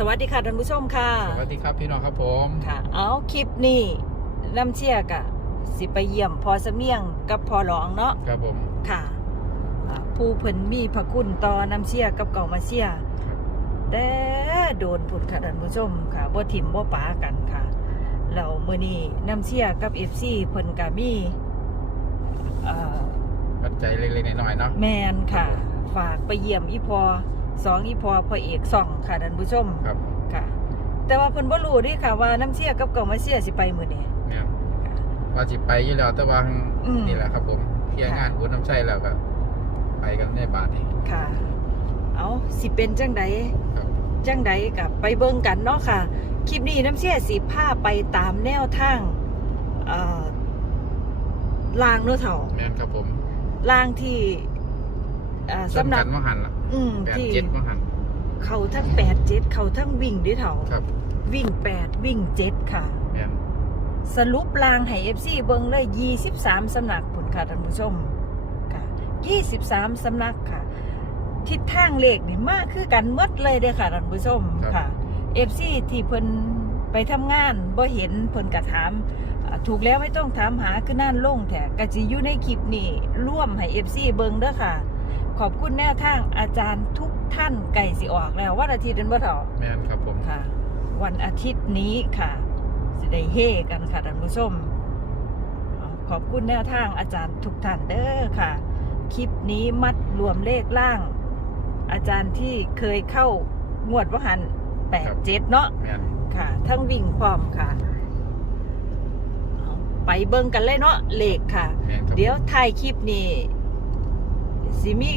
สวัสดีค่ะท่านผู้ชมค่ะสวัสดีครับพี่น้องครับผมค่ะ เอาคลิปนี้น้ำเชี่ยกะสิไปเยี่ยมพอเสมียงกับพอหลองเนาะครับผมค่ะอ่าผู้เพิ่นมีพระคุณต่อน้ำเชี่ยกับเก่ามาเชี่ยแต่โดนผุดค่ะท่านผู้ชมค่ะบ่ถิ่มบ่ปากันค่ะแล้วมื้อนี้น้ำเชี่ยกับ FC เพิ่นก็มีเอ่อปัจจัยเล็กๆน้อยๆเนาะแมนค่ะ ฝากไปเยี่ยมอีพอ สองอีพอพ่อเอกสองค่ะท่านผู้ชมครับค่ะ แต่ว่าเพิ่นบ่รู้เดิค่ะว่าน้ำเชี่ยกับเก่ามาเชี่ยสิไปมื้อนี้ เนี่ยว่าจิไปอยู่แล้วแต่ว่าอืม นี่แหละครับผมเคลียร์งานบุญน้ำใจแล้วก็ไปกันในบาทนี่ ค่ะ เอาสิเป็นจังใดครับ จังใดกับไปเบิ่งกันเนาะค่ะ คลิปนี้น้ำเชี่ยสิพาไปตามแนวทางเอ่อลางเนาะเถ่าแม่นครับผมลางที่เอ่อชนสำนักักนมังหันล่ะ อืมแปดที่เจ็ดมังหัน เขาทั้งแปดเจ็ดเขาทั้งวิ่งเด้วยเถ่าครับ วิ่งแปดวิ่งเจ็ดค่ะ แม่นสรุปรางให้ FC เบิ่งเลย23สำนักผลค่ะท่านผู้ชมค่ะ23สำนักค่ะ ทิศทางเลขนี่มากคือกันหมดเลยเด้อค่ะท่านผู้ชมค่ะ FC ที่เพิ่นไปทำงานบ่เห็นเพิ่นก็ถามอ่าถูกแล้วไม่ต้องถามหาคือนั่นลงแท้ก็สิอยู่ในคลิปนี้ร่วมให้ FC เบิ่งเด้อค่ะ ขอบคุณแนวทางอาจารย์ทุกท่านไก่สิออกแล้ววันอาทิตย์เป็นบ่เฒ่าแม่นครับผมค่ะ วันอาทิตย์นี้ค่ะ สิได้เฮกันค่ะท่านผู้ชมเอาขอบคุณแนวทางอาจารย์ทุกท่านเด้อค่ะ คลิปนี้มัดรวมเลขล่าง อาจารย์ที่เคยเข้างวดวหันแปดเจ็ดเนาะแม่นค่ะ ทั้งวิ่งพร้อมค่ะเอาไปเบิ่งกันเลยเนาะเลขค่ะแม่นครับเดี๋ยวถ่ายคลิปนี้ สิมี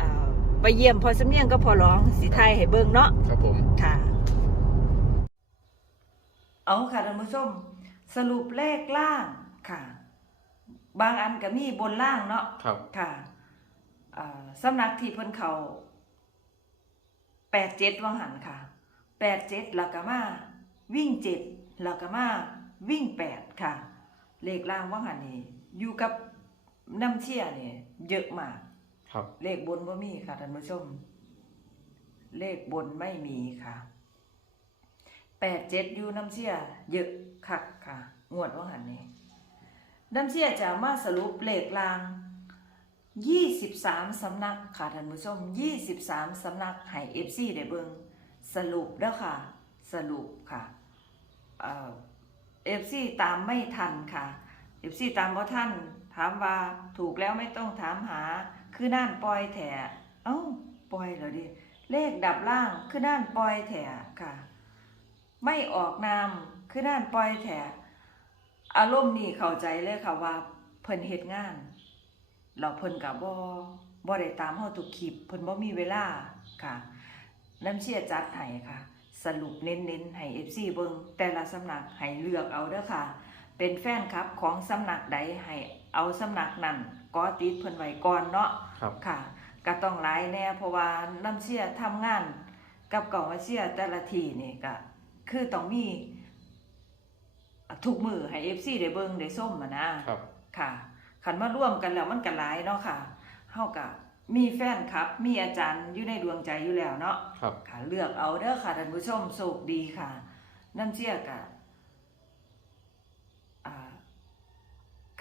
อ่าไปเยี่ยมพอสำเนียงก็พอร้องสิถ่ายให้เบิ่งเนาะครับผม ค่ะ เอาค่ะท่านผู้ชม สรุปเลขล่างค่ะ บางอันก็มีบนล่างเนาะครับ ค่ะอ่าสำนักที่เพิ่นเขาแปดเจ็ดว่างหันค่ะแปดเจ็ดแล้วก็มาวิ่งเจ็ดแล้วก็มาวิ่งแปดค่ะ เลขล่างว่างหันนี่อยู่กับ น้ำเชี่ยนี่เยอะมาก ครับ เลขบนว่ามีค่ะท่านผู้ชม เลขบนไม่มีค่ะแปดเจ็ดยูน้ำเชี่ยเยอะคักค่ะ งวดว่าหันนี้น้ำเชี่ยจะมาสรุปเลขลางยี่สิบสามสำนักค่ะท่านผู้ชมยี่สิบสามสำนักให้เอฟซีได้เบิงสรุปแล้วค่ะ สรุปค่ะเอฟซีตามไม่ทันค่ะเอฟซีตามเพราะท่าน ถามว่าถูกแล้วไม่ต้องถามหา คือน่านปล่อยแถเอ้าปล่อยเหรอดิเลขดับล่างคือน่านปล่อยแถค่ะ ไม่ออกนามคือน่านปล่อยแถอารมณ์นี่เข้าใจเลยค่ะว่าเพิ่นเฮ็ดงาน เราเพิ่นกับบ่บ่ได้ตามเฮาทุกคลิปเพิ่นบ่มีเวลาค่ะน้ำเชี่ยจัดให้ค่ะ สรุปเน้นๆให้ FC เบิงแต่ละสำนักให้เลือกเอาเด้อค่ะ เป็นแฟนคลับของสำนักใดให้ เอาสำนักนั้นก็ติดเพิ่นไว้ก่อนเนาะครับ ค่ะก็ต้องหลายแน่เพราะว่าน้ำเชี่ยทำงาน กับกล่องมาเชี่ยแต่ละทีนี่ก็คือต้องมีทุกมือให้ FC ได้เบิ่งได้ส้มอะนะครับ ค่ะคันมาร่วมกันแล้วมันก็หลายเนาะค่ะเฮาก็มีแฟนคลับ มีอาจารย์อยู่ในดวงใจอยู่แล้วเนาะครับ ค่ะเลือกเอาเด้อค่ะท่านผู้ชมโชคดีค่ะ น้ำเชี่ยกะอ่า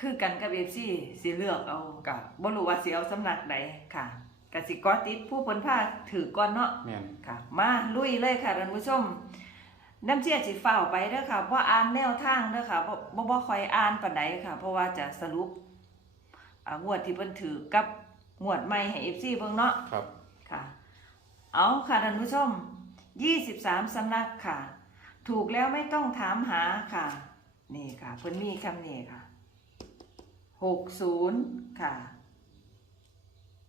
คือกันกับเอฟซีสิเลือกเอากะบ่รู้ว่าสิเอาสำนักใดค่ะกสิกอติดผู้เพิ่นพาถือก่อนเนาะแม่นค่ะ มาลุยเลยค่ะท่านผู้ชมน้ำเชี่ยสิฝ้าวไปเด้อค่ะว่าอ่านแนวทางเด้อค่ะบ่บ่บ่ค่อยอ่านปานใดค่ะ เพราะว่าจะสรุปอ่างวดที่เพิ่นถือกับงวดใหม่ให้ FC เบิ่งเนาะครับ ค่ะ เอาค่ะท่านผู้ชม 23สำนักค่ะ ถูกแล้วไม่ต้องถามหาค่ะ นี่ค่ะเพิ่นมีคำนี้ค่ะ 60ค่ะ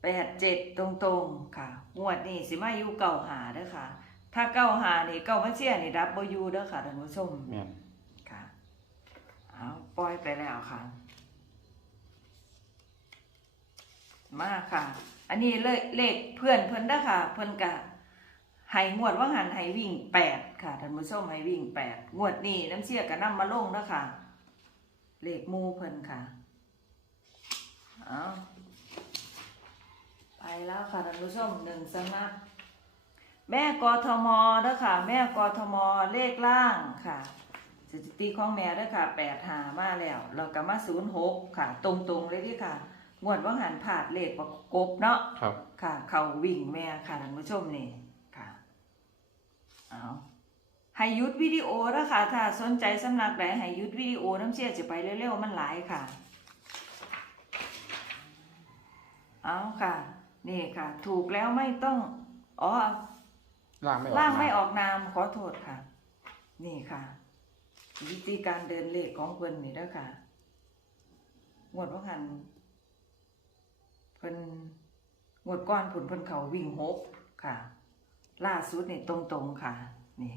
87ตรงๆค่ะงวดนี้สิมาอยู่เก่าหาเด้อค่ะ ถ้าเก่าหานี่เก่ามาเชียนี่รับบ่อยู่เด้อค่ะท่านผู้ชมแม่นค่ะเอาปล่อยไปแล้วค่ะ มาค่ะ อันนี้เลยเลขเพื่อนเพิ่นนะค่ะ เพิ่นกะให้งวดว่าหันให้วิ่งแปดค่ะท่านผู้ชมให้วิ่งแปดงวดนี้น้ำเชี่ยกะนำมาลงนะค่ะ เลขหมูเพิ่นค่ะ เอาไปแล้วค่ะท่านผู้ชมหนึ่งสำนัก แม่กทมเด้อค่ะ แม่กทมเลขล่างค่ะสถิติของแม่เด้อค่ะแปดหามาแล้วแล้วก็มาศูนย์หกค่ะ ตรงๆเลยที่ค่ะงวดว่าหันผาดเลขประกบเนาะครับ ค่ะ เขาวิ่งแม่ค่ะท่านผู้ชมนี่ค่ะเอาให้หยุดวิดีโอแล้วค่ะถ้าสนใจสำนักใดให้หยุดวิดีโอน้ำเชี่ยจะไปเร็วๆมันหลายค่ะ เอาค่ะ นี่ค่ะ ถูกแล้วไม่ต้องอ๋อล่างไม่ออกร่างไม่มออกนามขอโทษค่ะ นี่ค่ะ วิธีการเดินเลขของเพิ่นนี่เด้อค่ะงวดว่าหันเพิ่นงวดก้อนผุนเพิ่นเขาวิ่งหกค่ะ ล่าสุดนี่ตรงๆค่ะ นี่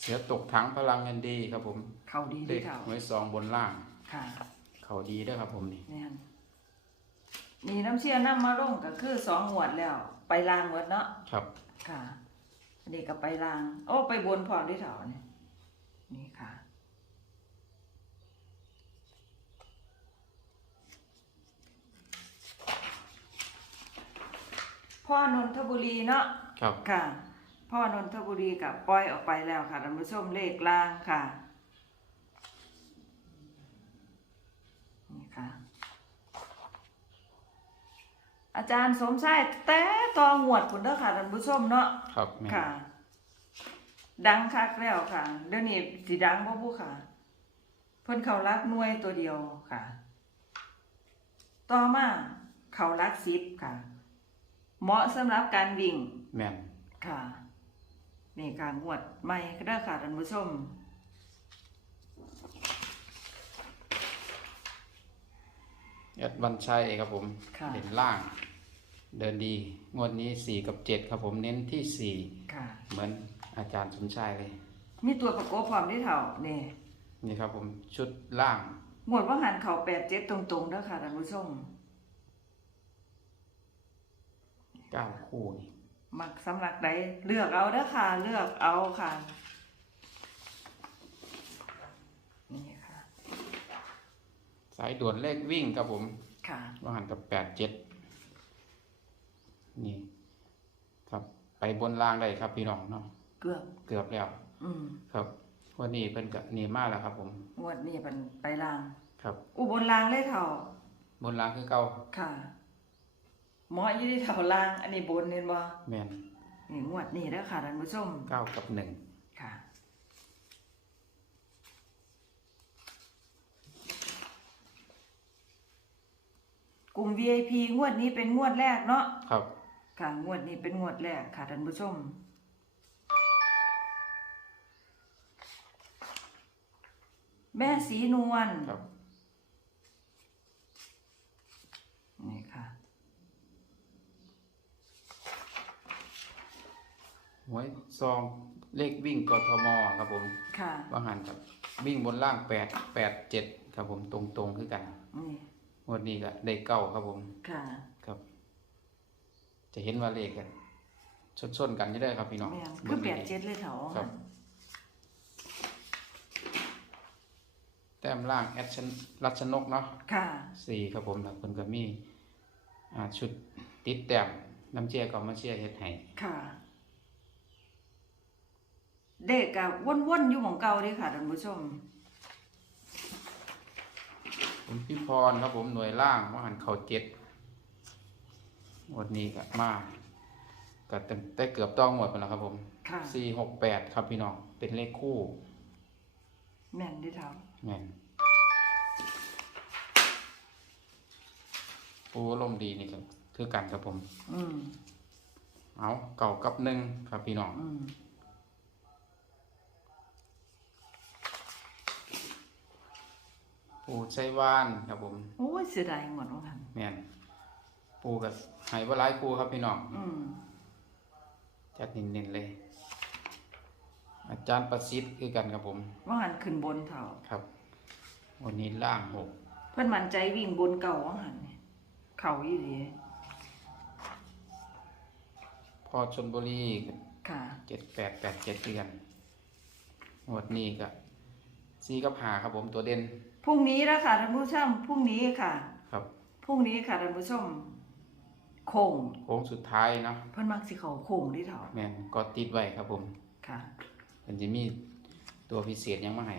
เสือตกถังพลังเงินดีครับผม เขาดีเลด้วยขเขาหวยซองบนล่าง ค่ะเขาดีเด้วยครับผมนี่นี่นนี่น้ำเชี่ยน้ำมาลงก็คือสองหวดแล้ว ไปลางหวดเนาะครับ ค่ะอันนี้ก็ไปลาง โอ้ไปบนพร้อมที่เถาเนี่ยนี่ค่ะ พ่อนนทบุรีเนาะ ครับ ค่ะ พ่อนนทบุรีกับปล่อยออกไปแล้วค่ะท่านผู้ชมเลขล่างค่ะ นี่ค่ะ อาจารย์สมชายแต่ตองหวดคุณเด้อค่ะท่านผู้ชมเนาะครับแม่นค่ะ ดังคักแล้วค่ะ เดี๋ยวนี้สิดังบ่ผู้ค่ะ เพิ่นเขารักหน่วยตัวเดียวค่ะ ต่อมาเขารักสิบค่ะ เหมาะสำหรับการวิ่งแม่นค่ะนี่การงวดใหม่ก็ได้อค่ะท่านผู้ชม แอดวันชัยครับผมค่ะเด่นล่าง เดินดี งวดนี้สี่กับเจ็ดครับผมเน้นที่สี่ค่ะ เหมือนอาจารย์สมชายเลย มีตัวประกอบพร้อมที่เท่านี่นี่ครับผมชุดล่างงวดว่าหันเขาแปดเจ็ดตรงๆเด้อค่ะท่านผู้ชม เก้าคู่นี่มักสำหรับใดเลือกเอาเด้อค่ะ เลือกเอาค่ะ นี่ค่ะ สายด่วนเลขวิ่งครับผมค่ะว่าหันกับแปดเจ็ด นี่ ครับ ไปบนรางได้ครับพี่น้องเนาะเกือบเกือบแล้ว อืมครับวันนี้เพิ่นก็หนีมาแล้วครับ ผมงวดนี้เป็นไปลาง ครับ อุบลลางเลยเท่าบนรางคือเก่าค่ะหมออยู่ที่เท่าลาง อันนี้บนเห็นบ่แม่นนี่งวดนี้เด้อค่ะท่านผู้ชมเก้ากับหนึ่งค่ะ กลุ่ม VIP งวดนี้เป็นงวดแรกเนาะครับ ค่ะงวดนี้เป็นงวดแรกค่ะท่านผู้ชม แม่สีนวลครับ นี่ค่ะหวยซองเลขวิ่งกทมครับผมค่ะว่าหันครับวิ่งบนล่างแปดแปดเจ็ดครับผมตรงตรงๆคือกันนี่งวันนี้ก็ได้เก้าครับผมค่ะครับ จะเห็นว่าเลขกันชนๆกันจะได้อครับพี่น้องแม่นบิ่คืองแปดดีๆเจ็ดเลยเถาครับ แต้มล่างแอดชนรัชนกเนาะค่ะสี่ครับผมแล้วเพิ่นก็มีอ่าชุดติดแต้มน้ำเจียก็เอามาเชียร์เฮ็ดให้ค่ะ เด็กกับว่นๆอยู่ของเก่าเดิค่ะท่านผู้ชมผมพี่พรครับผมหน่วยล่างว่าหันเขาเจ็ด งวันนี้ก็มาก็ตั้งแต่เกือบต้องหมดไปแล้วครับผมค่ะ สี่หกแปดครับพี่น้องเป็นเลขคู่แม่นเดิเถาแม่นปูลมณ์ดีนี่ก็คือกันครับผม อืมเอาเก่ากับหนึ่งครับพี่น้องอืมปูไชวานครับผม โอ้ยเสียดายหมดว่าคันแม่น ปูกับหายว่าร้ายปูครับพี่น้องอืมจัดเน้นๆเลย อาจารย์ประสิทธิ์คือกันครับผม ว่าหันขึ้นบนเถาครับ วันนี้ล่างหกเพื่อนมั่นใจวิ่งบนเก่าว่าหันนี่เข่าอีดีพอชนบุรีค่ะ เจ็ดแปดแปดเจ็ดเดือนงวดนี้ก็ซีกับหาครับผมตัวเด่น พรุ่งนี้แล้วค่ะท่านผู้ชมพรุ่งนี้ค่ะ ครับ พรุ่งนี้ค่ะท่านผู้ชม โค้งโค้งสุดท้ายเนาะเพิ่นมักสิเขาโค้งที่เถาแม่นก็ติดไว้ครับผมค่ะมันจะมีตัวพิเศษยังมาให้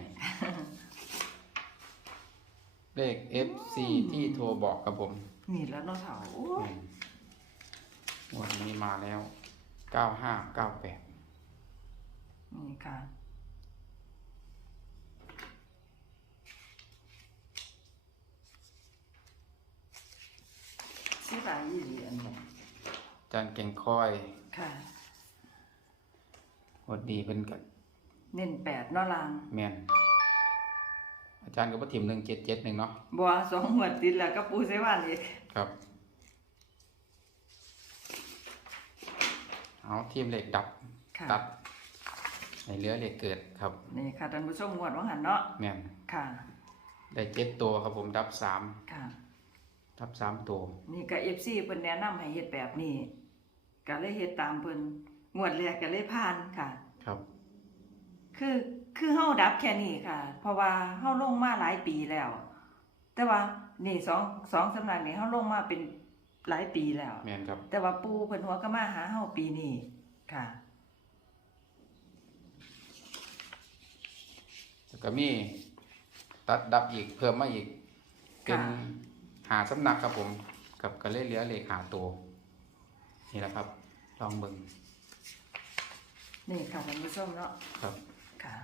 เลข FC ที่โทรบอกครับผมนี่แล้วเนาะเถาโอ้ยงวดนี้มาแล้วเก้าห้าเก้าแปดนี่ค่ะ สิบายี่เหรียญเนี่ยจานเก่งคอยค่ะงวดดีเป็นกับเน้นแปดเนาะลางแมนอาจารย์ก็บ่ถิ่มหนึ่งเจ็ดเจ็ดหนึ่งเนาะบัวสองหัวดติดแล้วก็ปูเซวันอีกครับ เอาทีมเหล็กดับค่ะ ตัดในเรือเหล็กเกิดครับ นี่ค่ะท่านผู้ชมงวดว่าหันเนาะแมนค่ะ ได้เจ็ดตัวครับผมดับสามค่ะ ดับสามตัวนี่ก็ FC เพิ่นแนะนำให้เฮ็ดแบบนี้ก็เลยเฮ็ดตามเพิ่นงวดแรกก็เลยผ่านค่ะ ครับ คือคือเฮาดับแค่นี้ค่ะ เพราะว่าเฮาลงมาหลายปีแล้ว แต่ว่านี่สองสองสำนักนี่เฮาลงมาเป็นหลายปีแล้ว แมนครับแต่ว่าปูเพิ่นหัวก็มาหาเฮาปีนี้ค่ะ แล้วก็มี ตัดดับอีกเพิ่มมาอีก เป็นค่ะ หาสำนักครับผมกับก็เลยเหลือเหล็กหาตัวนี่แหละครับ ลองเบิ่งนี่ค่ะท่านผู้ชมเนาะครับค่ะ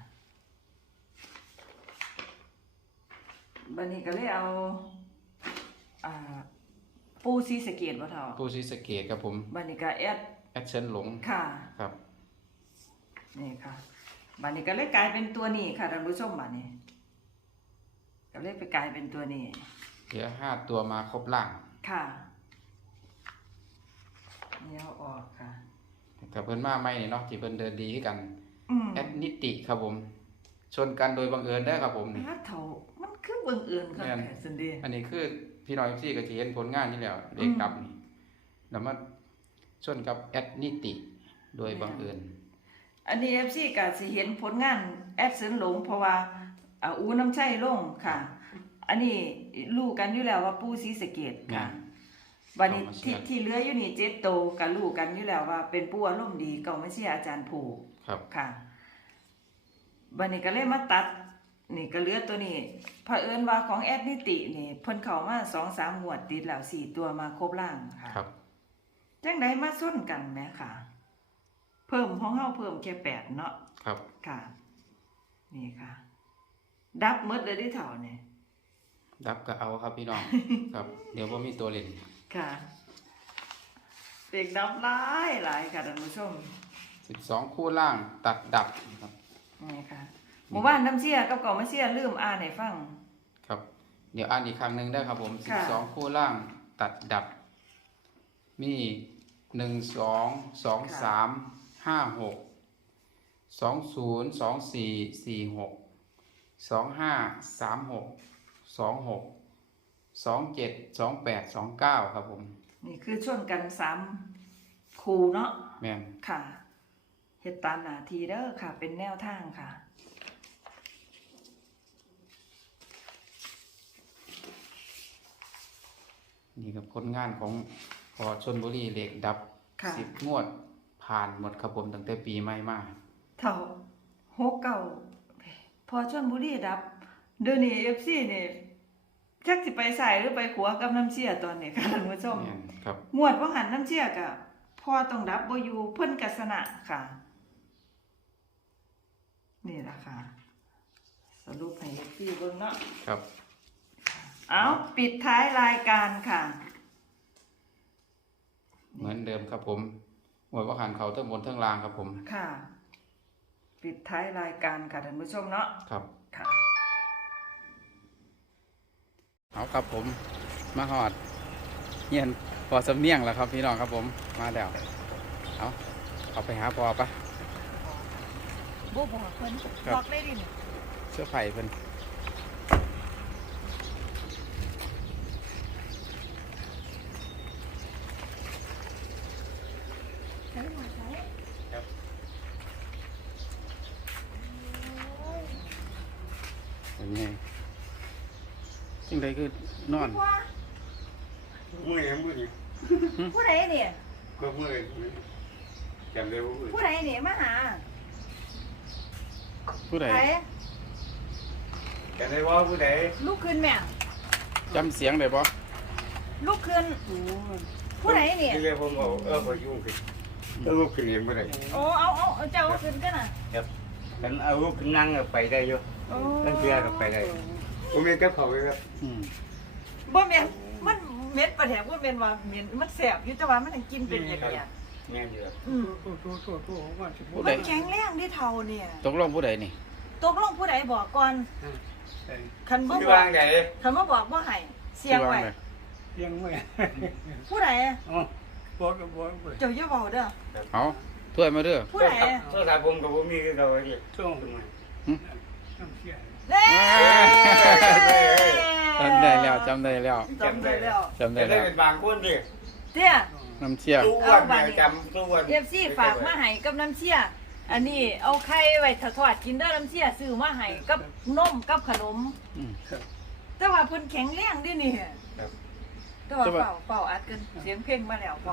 บัดนี้ก็เลยเอาอ่าปูซีสะเกตบ่เท่าผู้ซีสะเกตครับผมบัดนี้ก็แอดแอคเซนหลงค่ะ ครับ นี่ค่ะบัดนี้ก็เลยกลายเป็นตัวนี้ค่ะท่านผู้ชมบัดนี้ ก็เลยไปกลายเป็นตัวนี้ เหลือห้าตัวมาครบล่างค่ะเนี่ยวออกค่ะกับเพิ่นมาไม่นี่เนาะที่เพิ่นเดินดีให้กันอืมแอดนิติครับผม ชนกันโดยบังเอิญได้อครับผมนี่พาเถามันคือบังเอิญค่ะแม่นแค่สันเดีอันนี้คือพี่น้อยพี่ก็จะเห็นผลงานนี่แล้วเด็กดับนี่แล้วมาชนกับแอดนิติ โดยบังเอิญอันนี้ FC ก็สิเห็นผลงานแอดเซินหลงเพราะว่าอ่าอูน้ำชัยลงค่ะ อันนี้รู้กันอยู่แล้วว่าปูศรีสะเกดค่ะบัดนี้ที่ที่เหลืออยู่นี่เจ็ดโตวก็รู้กันอยู่แล้วว่า เป็นปูอารมณ์ดีเก่าไม่ใช่อาจารย์ผูครับค่ะบัดนี้ก็เลยมาตัดนี่ก็เหลือตัวนี้เผอิญว่าของแอดนิตินี่เพิ่นเข้ามาสองสามงวดติดแล้วสี่ตัวมาครบล่างค่ะครับจังไดมาส้นกันแหมค่ะ เพิ่มของเฮาเพิ่มแค่แปดเนาะครับค่ะ นี่ค่ะ ดับหมดเลยที่เถ่าเนี่ย ดับก็เอาครับพี่น้อง ครับ เดี๋ยวว่ามีตัวเล่นค่ะ เด็กดับหลายหลายค่ะท่านผู้ชมสิบสองคู่ล่างตัดดับครับ นี่ค่ะ หมู่บ้านน้ำเชี่ยกับเก่ามาเชี่ยลืมอ่านให้ฟัง ครับ เดี๋ยวอ่านอีกครั้งหนึ่งได้ครับผมสิบค่ะสองคู่ล่างตัดดับ มีหนึ่งสองสองสามห้าหกสองศูนย์สองสี่สี่หกสองห้าสามหก สองหกสองเจ็ดสองแปดสองเก้าครับผม นี่คือชวนกันสามคูเนาะแม่นค่ะเฮ็ดตามหน้าที่เด้อค่ะ เป็นแนวทางค่ะ นี่กับผลงานของพอชนบุรีเหล็กดับค่ะ สิบงวดผ่านหมดครับผมตั้งแต่ปีใหม่มาเท่าหกเก่าพอชนบุรีดับ เดี๋ยวนี้เอฟซีนี่จักสิไปใส่หรือไปขัวกับน้ำเชี่ยตอนนี้ค่ะท่านผู้ชมแม่นครับงวดว่าหันน้ำเชี่ยกะพอต้องดับบ่อยู่เพิ่นกัสนะค่ะ นี่ล่ะค่ะ สรุปให้เอฟซีเบิ่งเนาะครับ เอาปิดท้ายรายการค่ะ เหมือนเดิมครับผมหวยว่าหันเขาทั้งบนทั้งล่างครับผม ค่ะ ปิดท้ายรายการค่ะท่านผู้ชมเนาะครับค่ะ เอาครับผมมาหอดเฮียนพอสำเนียงแล้วครับพี่น้องครับผมมาแล้วเอาเอาไปหาพอปะบ่บอกเพิ่นครับบอกได้ดิเสื้อไผ่เพิ่น ใช้มาใช้ เป็นไง จังไดคือนอนว่ามื่อยังมื่อนี้ผู้ใดเนี่ยก็เมื่อจำได้ว่าผู้ใดเนี่ยมาหาผู้ใดใครจำได้ว่าผู้ใดลูกขึ้นแม่จำเสียงได้บ่ลูกขึ้นผู้ใดเนี่ยที่เรียกผมเอาเออพยุ่งขึ้นเอาลูกขึ้นเองไม่ได้โอ้เอาเอาเอาเจ้าเอาขึ้นกันน่ะกันเอาลูกขึ้นนั่งไปได้อยู่โอ้นั่นเพื่อก็ไปได้ ผมมีกับเขาเลยครับอืมบ่แม่นมันเม็ดประแถมบ่แม่นว่าเหม็นมันแสบอยู่แต่ว่ามันกินเป็นอย่างเงี้ยแม่เดียวอืมผู้ใดมันแข็งแรงที่เท่าเนี่ยตกลงผู้ใดนี่ ตกลงผู้ใดบอกก่อนคันบ่ที่บอวากงไหนคันบ่บอกบ่ให้เสียงไว้ที่าเลยยังไม่ผู้ใดอ๋อบอกก็บอกไปเจ้าอย่าเว้าเด้อเอาถ้วยมาเด้อผู้ใดโทรศัพท์ผมกับผมมีคือเราเลยช่วงน้ำเสีย เด้จำได้แล้วจำได้แล้วจำได้แล้วจำได้จะได้แล้วเป็นบางคนดิเตี้ยน้ำเชี่ยตู้วันเนี่ยจำตู้วันเอฟซีฝากมาให้กับน้ำเชี่ยอันนี้เอาไข่ไว้ทอดกินเด้อน้ำเชี่ยซื้อมาให้กับนมกับขนม อืม แต่ว่าเพิ่นแข็งแรงเดินี่ครับ แต่ว่าแต่ว่า เป่าเป่าอัดกันเสียงเพลงมาแล้วพ่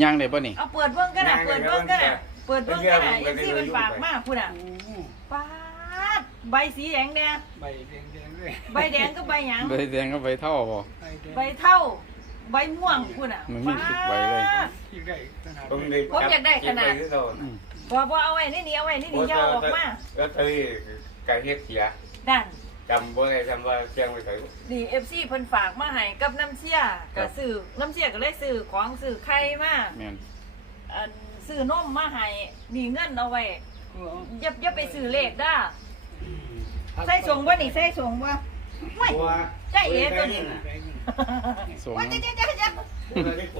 อย่างได้บ่นี่เอาเปิดเบิ่งกันน่ะเปิดเบิ่งกันน่ะเปิดเบิ่งกันน่ะเอฟซีมันฝากมาพุ่นน่ะโอ้ปาด ใบสีแดงแดงใบแดงแดงเลยใบแดงก็ใบหยังใบแดงก็ใบเท่าบ่ใบแดงใบเท่า ใบม่วงพุ่นน่ะมันมีทุกใบเลยปาดที่ได้ขนาดผมนี้ได้ที่เราอืมบ่บ่เอาไว้นี่นี่เอาไว้นี่นี่อยาวออกมาแล้วตอนนี้การเฮ็ดเสียนั่นจำบ่ได้จำว่าเชียงไปใส่นี่เอฟซีเพิ่นฝากมาให้กับน้ำเชี่ยครัก็บซื้อน้ำเชี่ยก็เลยซื้อของซื้อไข่มาแม่นอันซื้อนมมาให้นี่เงินเอาไว้อย่าอย่าไปซื้อเลขด้า ใส่ส่งบ่นี่ใส่ส่งบ่ไม่ตัวใจเอ๋ตัวนี้แดงส่งว่าจะจะจะจะตัวที่โต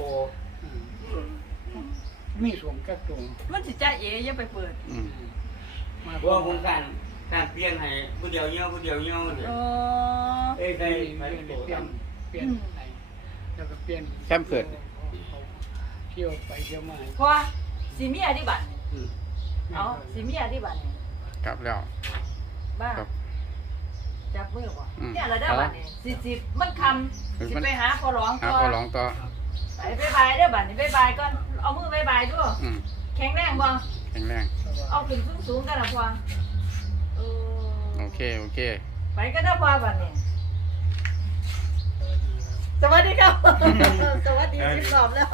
มีส่วนกับตัวมันสิใจเอ๋อย่าไปเปิดอืมมาว่าผมการการเปลี่ยนให้ผู้เดียวเงี้ยวผู้เดียวเงี้ยวเดี๋ยวเออเอ้ยเปใครลี่ยนใครเปลี่ยนโตเปลี่ยนเปลี่ยนไหนแล้วก็เปลี่ยนแคมเพิร์ดเที่ยวไปเที่ยวมาพอสิมีอธิบัติเอาสิมีอธิบัติกลับแล้วบ้าครับ จับมือบ่อืมเนี่ยระดับบัดนี้สิสิมันคำสิไปหาพอร้องหาก่อพอนร้องต่อไปบ๊ายบายเด้อบัดนี้บ๊ายบายก่อนเอามือบ๊ายบายด้วยอืมแข็งแรงบ่แข็งแรงเอาขึ้นสูงสูงๆกันนะพ่อเออโอเคโอเค ไปกันเด้อพ่อบัดนี้สวัสดีครับ สวัสดีสิบรอบแล้ว